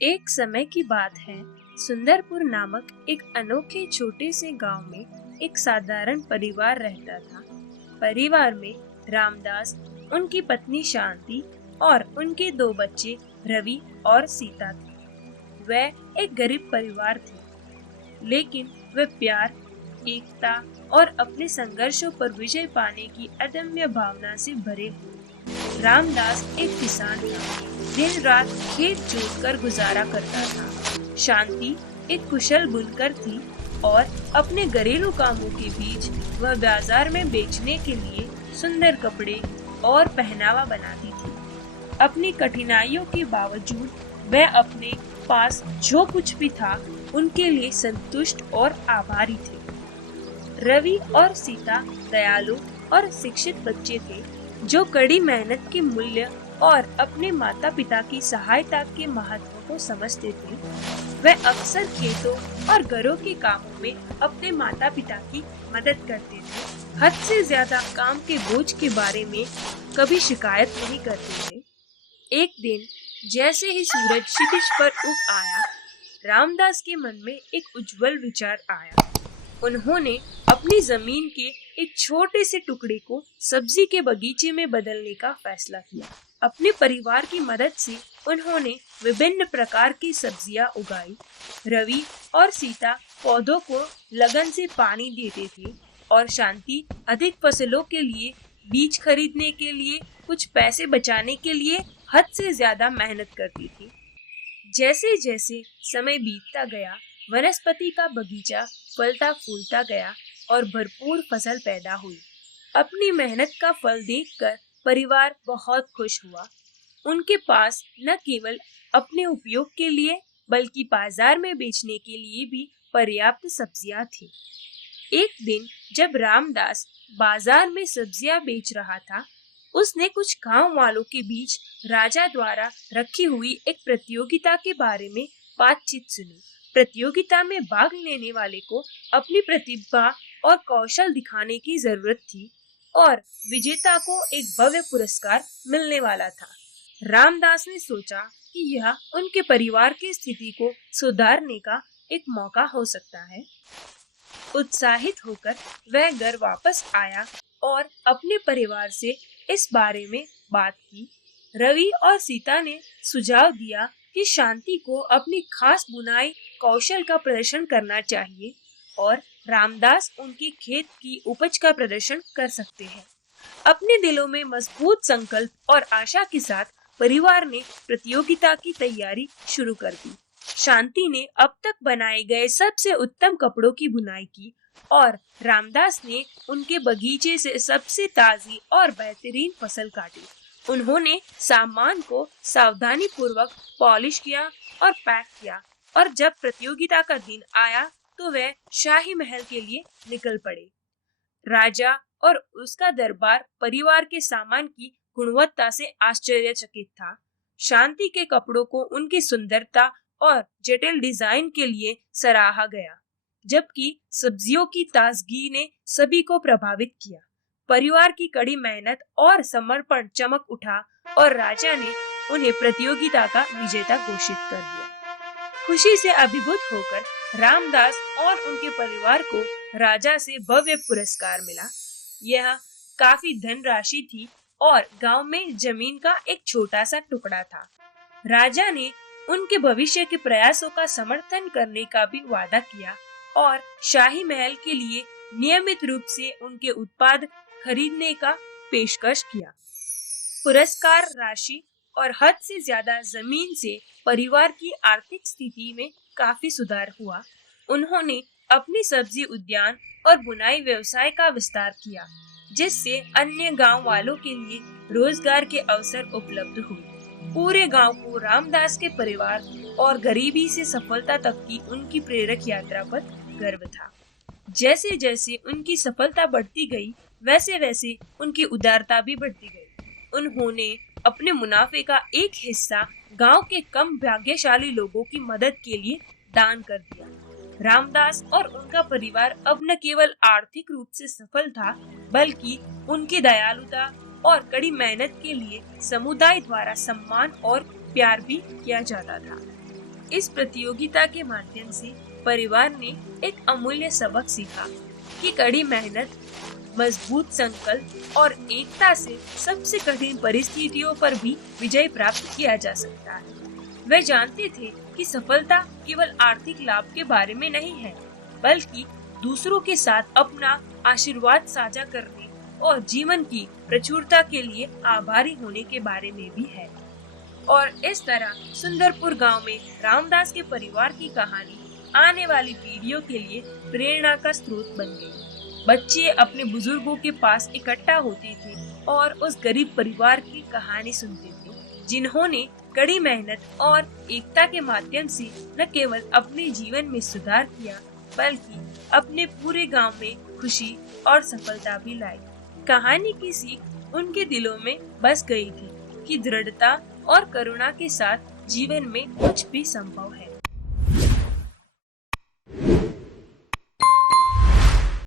एक समय की बात है। सुंदरपुर नामक एक अनोखे छोटे से गांव में एक साधारण परिवार रहता था। परिवार में रामदास, उनकी पत्नी शांति और उनके दो बच्चे रवि और सीता थे। वह एक गरीब परिवार थे, लेकिन वे प्यार, एकता और अपने संघर्षों पर विजय पाने की अदम्य भावना से भरे हुए। रामदास एक किसान था, दिन रात खेत जोतकर गुजारा करता था। शांति एक कुशल बुनकर थी और अपने घरेलू कामों के बीच वह बाजार में बेचने के लिए सुंदर कपड़े और पहनावा बनाती थी। अपनी कठिनाइयों के बावजूद वह अपने पास जो कुछ भी था उनके लिए संतुष्ट और आभारी थे। रवि और सीता दयालु और शिक्षित बच्चे थे, जो कड़ी मेहनत के मूल्य और अपने माता पिता की सहायता के महत्व को समझते थे। वह अक्सर खेतों और घरों के कामों में अपने माता पिता की मदद करते थे। हद से ज्यादा काम के बोझ के बारे में कभी शिकायत नहीं करते थे। एक दिन जैसे ही सूरज क्षितिज पर उग आया, रामदास के मन में एक उज्जवल विचार आया। उन्होंने अपनी जमीन के एक छोटे से टुकड़े को सब्जी के बगीचे में बदलने का फैसला किया। अपने परिवार की मदद से उन्होंने विभिन्न प्रकार की सब्जियां उगाई। रवि और सीता पौधों को लगन से पानी देते थे और शांति अधिक फसलों के लिए बीज खरीदने के लिए कुछ पैसे बचाने के लिए हद से ज्यादा मेहनत करती थी। जैसे जैसे समय बीतता गया, वनस्पति का बगीचा फलता फूलता गया और भरपूर फसल पैदा हुई। अपनी मेहनत का फल देखकर परिवार बहुत खुश हुआ। उनके पास न केवल अपने उपयोग के लिए बल्कि बाजार में बेचने के लिए भी पर्याप्त सब्जियां थी। एक दिन जब रामदास बाजार में सब्जियां बेच रहा था, उसने कुछ गांव वालों के बीच राजा द्वारा रखी हुई एक प्रतियोगिता के बारे में बातचीत सुनी। प्रतियोगिता में भाग लेने वाले को अपनी प्रतिभा और कौशल दिखाने की जरूरत थी और विजेता को एक भव्य पुरस्कार मिलने वाला था। रामदास ने सोचा कि यह उनके परिवार की स्थिति को सुधारने का एक मौका हो सकता है। उत्साहित होकर वह घर वापस आया और अपने परिवार से इस बारे में बात की। रवि और सीता ने सुझाव दिया कि शांति को अपनी खास बुनाई कौशल का प्रदर्शन करना चाहिए और रामदास उनकी खेत की उपज का प्रदर्शन कर सकते हैं। अपने दिलों में मजबूत संकल्प और आशा के साथ परिवार ने प्रतियोगिता की तैयारी शुरू कर दी। शांति ने अब तक बनाए गए सबसे उत्तम कपड़ों की बुनाई की और रामदास ने उनके बगीचे से सबसे ताजी और बेहतरीन फसल काटी। उन्होंने सामान को सावधानी पूर्वक पॉलिश किया और पैक किया और जब प्रतियोगिता का दिन आया तो वे शाही महल के लिए निकल पड़े। राजा और उसका दरबार परिवार के सामान की गुणवत्ता से आश्चर्यचकित था। शांति के कपड़ों को उनकी सुंदरता और जटिल डिजाइन के लिए सराहा गया, जबकि सब्जियों की ताजगी ने सभी को प्रभावित किया। परिवार की कड़ी मेहनत और समर्पण चमक उठा और राजा ने उन्हें प्रतियोगिता का विजेता घोषित कर दिया। खुशी से अभिभूत होकर रामदास और उनके परिवार को राजा से भव्य पुरस्कार मिला। यह काफी धनराशि थी और गांव में जमीन का एक छोटा सा टुकड़ा था। राजा ने उनके भविष्य के प्रयासों का समर्थन करने का भी वादा किया और शाही महल के लिए नियमित रूप से उनके उत्पाद खरीदने का पेशकश किया। पुरस्कार राशि और हद से ज्यादा जमीन से परिवार की आर्थिक स्थिति में काफी सुधार हुआ। उन्होंने अपनी सब्जी उद्यान और बुनाई व्यवसाय का विस्तार किया, जिससे अन्य गांव वालों के लिए रोजगार के अवसर उपलब्ध हुए। पूरे गांव को रामदास के परिवार और गरीबी से सफलता तक की उनकी प्रेरक यात्रा पर गर्व था। जैसे जैसे उनकी सफलता बढ़ती गई, वैसे वैसे उनकी उदारता भी बढ़ती गई। उन्होंने अपने मुनाफे का एक हिस्सा गांव के कम भाग्यशाली लोगों की मदद के लिए दान कर दिया। रामदास और उनका परिवार अब न केवल आर्थिक रूप से सफल था, बल्कि उनकी दयालुता और कड़ी मेहनत के लिए समुदाय द्वारा सम्मान और प्यार भी किया जाता था। इस प्रतियोगिता के माध्यम से परिवार ने एक अमूल्य सबक सीखा कि कड़ी मेहनत, मजबूत संकल्प और एकता से सबसे कठिन परिस्थितियों पर भी विजय प्राप्त किया जा सकता है। वे जानते थे कि सफलता केवल आर्थिक लाभ के बारे में नहीं है, बल्कि दूसरों के साथ अपना आशीर्वाद साझा करने और जीवन की प्रचुरता के लिए आभारी होने के बारे में भी है। और इस तरह सुंदरपुर गांव में रामदास के परिवार की कहानी आने वाली पीढ़ियों के लिए प्रेरणा का स्रोत बन गई। बच्चे अपने बुजुर्गों के पास इकट्ठा होते थे और उस गरीब परिवार की कहानी सुनते थे, जिन्होंने कड़ी मेहनत और एकता के माध्यम से न केवल अपने जीवन में सुधार किया, बल्कि अपने पूरे गांव में खुशी और सफलता भी लाई। कहानी की सीख उनके दिलों में बस गई थी कि दृढ़ता और करुणा के साथ जीवन में कुछ भी संभव है।